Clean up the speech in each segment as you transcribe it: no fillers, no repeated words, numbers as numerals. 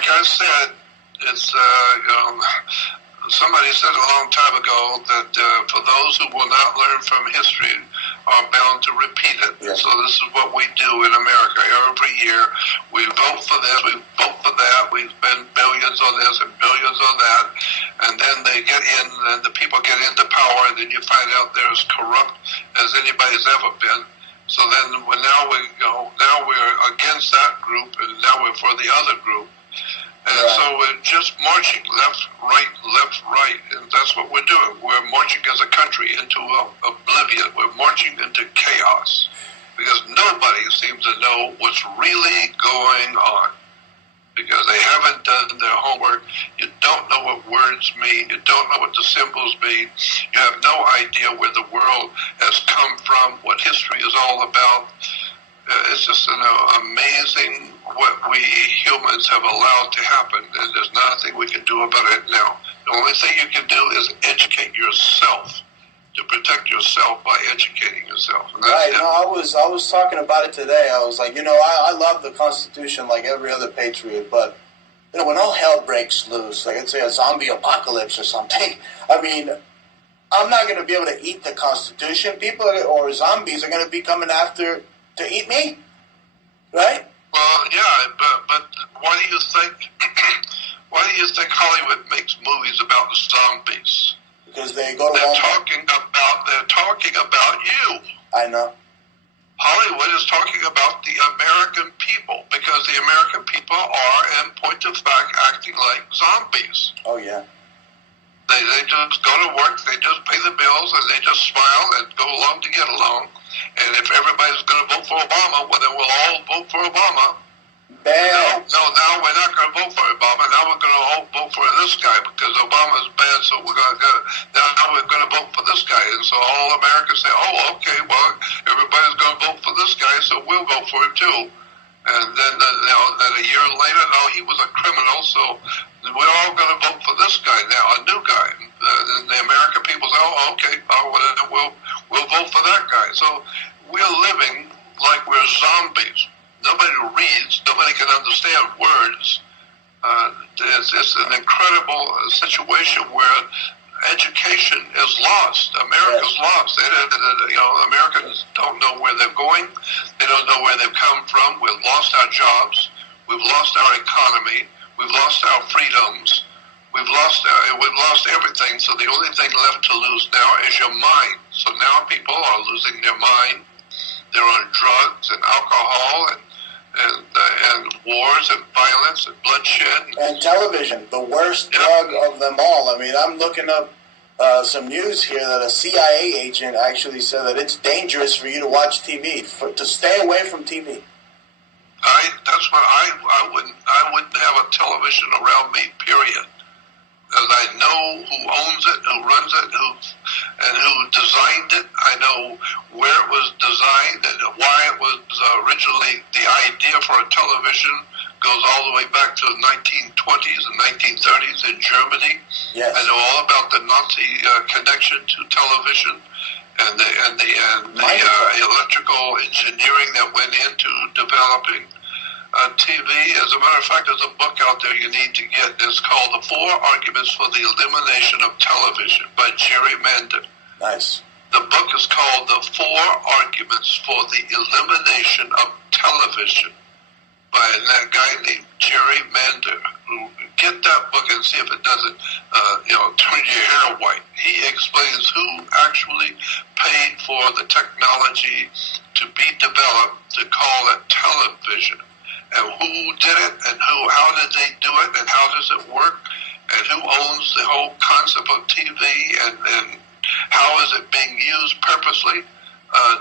like I said, it's somebody said a long time ago that for those who will not learn from history are bound to repeat it. Yeah. So this is what we do in America. Every year we vote for this, we vote for that, we spend billions on this and billions on that, and then they get in, and the people get into power, and then you find out they're as corrupt as anybody's ever been. So then now we're against that group, and now we're for the other group. And so we're just marching left, right, and that's what we're doing. We're marching as a country into oblivion. We're marching into chaos because nobody seems to know what's really going on because they haven't done their homework. You don't know what words mean. You don't know what the symbols mean. You have no idea where the world has come from, what history is all about. It's just amazing what we humans have allowed to happen, and there's nothing we can do about it now. The only thing you can do is educate yourself, to protect yourself by educating yourself. Right. No, I was talking about it today. I was like, I love the Constitution like every other patriot, but when all hell breaks loose, like let's say a zombie apocalypse or something, I mean, I'm not going to be able to eat the Constitution. People or zombies are going to be coming after to eat me, right? Well, yeah, but why do you think Hollywood makes movies about the zombies? Because they go to They're talking about you. I know. Hollywood is talking about the American people because the American people are, in point of fact, acting like zombies. Oh yeah. They just go to work, they just pay the bills, and they just smile and go along to get along. And if everybody's going to vote for Obama, well, then we'll all vote for Obama. Bad. No, now we're not going to vote for Obama. Now we're going to all vote for this guy because Obama's bad, so we're going to now we're going to vote for this guy. And so all Americans say, oh, okay, well, everybody's going to vote for this guy, so we'll vote for him too. And then, then a year later, no, he was a criminal, so we're all going to vote for this guy now, a new guy. And the American people say, oh, okay, we'll vote for that guy. So we're living like we're zombies. Nobody reads. Nobody can understand words. It's an incredible situation where education is lost. America's lost. Americans don't know where they're going. They don't know where they've come from. We've lost our jobs. We've lost our economy. We've lost our freedoms. We've lost everything. So the only thing left to lose now is your mind. So now people are losing their mind. They're on drugs and alcohol and wars and violence and bloodshed. And television, the worst drug of them all. I mean, I'm looking up some news here that a CIA agent actually said that it's dangerous for you to watch TV, to stay away from TV. That's what I wouldn't have a television around me, period. Because I know who owns it, who runs it, and who designed it. I know where it was designed and why it was originally. The idea for a television goes all the way back to the 1920s and 1930s in Germany. Yes. I know all about the Nazi connection to television and the electrical engineering that went into developing TV. As a matter of fact, there's a book out there you need to get. It's called The 4 Arguments for the Elimination of Television by Jerry Mander. Nice. The book is called The 4 Arguments for the Elimination of Television by that guy named Jerry Mander. Get that book and see if it doesn't turn your hair white. He explains who actually paid for the technology to be developed to call it television. And who did it, and how did they do it, and how does it work, and who owns the whole concept of TV, and how is it being used purposely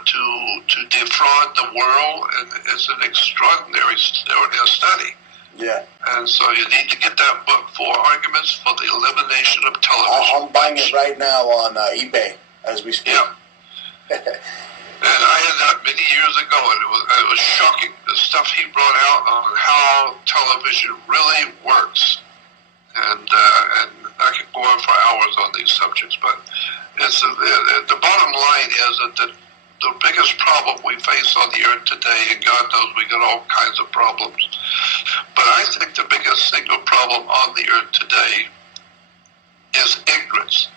to defraud the world? And it's an extraordinary study. Yeah. And so you need to get that book, 4 Arguments for the Elimination of Television. I'm buying it right now on eBay as we speak. Yeah. And I had that many years ago, and it was shocking, the stuff he brought out on how television really works. And I could go on for hours on these subjects, but the bottom line is that the biggest problem we face on the earth today, and God knows we got all kinds of problems, but I think the single problem on the earth today is ignorance.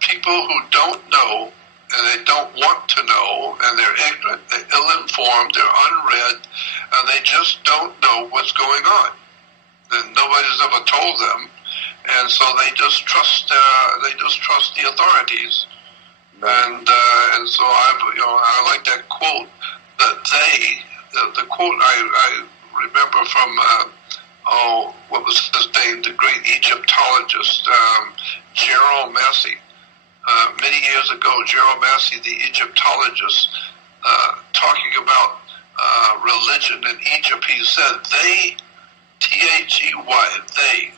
People who don't know, and they don't want to know, and they're ignorant, they're ill-informed, they're unread, and they just don't know what's going on. And nobody's ever told them, and so they just trust the authorities. And so I like that quote that the quote I remember from what was his name, the great Egyptologist Gerald Massey. Many years ago, Gerald Massey, the Egyptologist, talking about religion in Egypt, he said, they, T-H-E-Y, they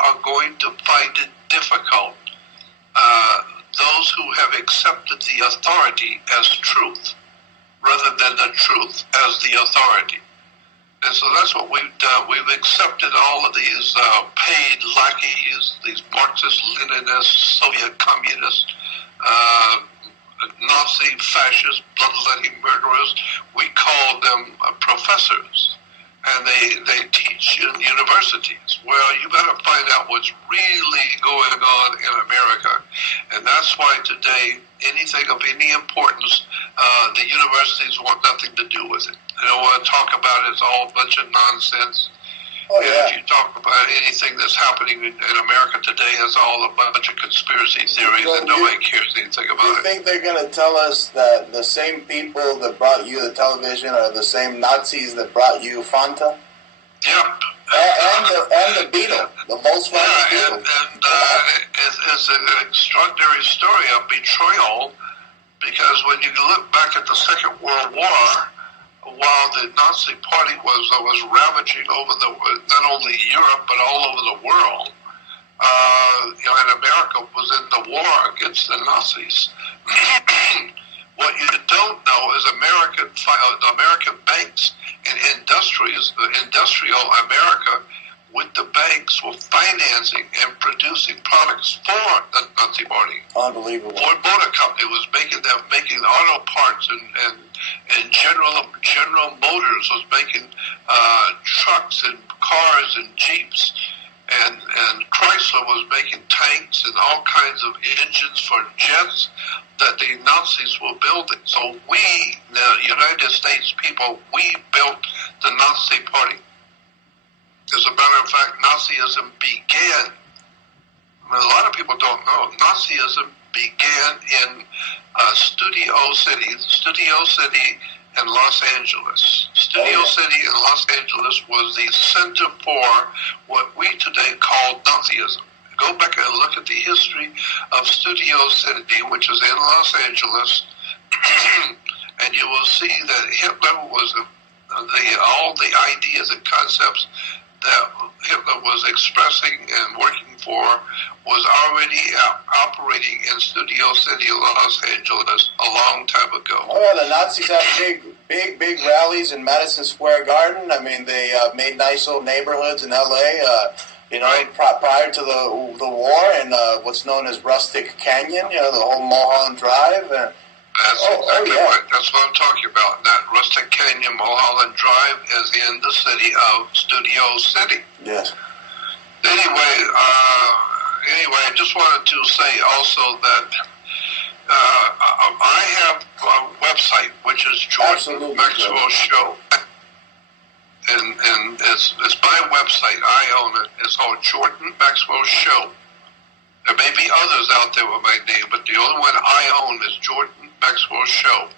are going to find it difficult, those who have accepted the authority as truth, rather than the truth as the authority. And so that's what we've done. We've accepted all of these paid lackeys, these Marxist, Leninists, Soviet communists, Nazi, fascist, bloodletting murderers. We call them professors. And they teach in universities. Well, you better find out what's really going on in America. And that's why today, anything of any importance, the universities want nothing to do with it. They don't want to talk about it. It's all a bunch of nonsense. Oh, yeah. And if you talk about anything that's happening in America today, it's all a bunch of conspiracy theories, and nobody cares anything about it. You think they're going to tell us that the same people that brought you the television are the same Nazis that brought you Fanta? Yep. And the Beetle, the Volkswagen Beetle. It's an extraordinary story of betrayal, because when you look back at the Second World War, while the Nazi Party was ravaging over not only Europe but all over the world, and America was in the war against the Nazis. What you don't know is American banks and industrial America, with the banks, were financing and producing products for the Nazi Party. Unbelievable. Ford Motor Company was making auto parts, and General Motors was making trucks and cars and Jeeps, and Chrysler was making tanks and all kinds of engines for jets that the Nazis were building. So we, the United States people, we built the Nazi Party. As a matter of fact, Nazism began, a lot of people don't know, Nazism began in Studio City in Los Angeles. Studio City in Los Angeles was the center for what we today call Nazism. Go back and look at the history of Studio City, which is in Los Angeles, and you will see that Hitler was all the ideas and concepts that Hitler was expressing and working for was already operating in Studio City, Los Angeles, a long time ago. Oh yeah, the Nazis had big rallies in Madison Square Garden. I mean, they made nice little neighborhoods in L.A., right. Prior to the war, in what's known as Rustic Canyon, the whole Mulholland Drive. That's exactly right. That's what I'm talking about. That Rustic Canyon, Mulholland Drive is in the city of Studio City. Yes. Anyway, I just wanted to say also that I have a website, which is Jordan Maxwell Show. And it's my website. I own it. It's called Jordan Maxwell Show. There may be others out there with my name, but the only one I own is Jordan Maxwell Show.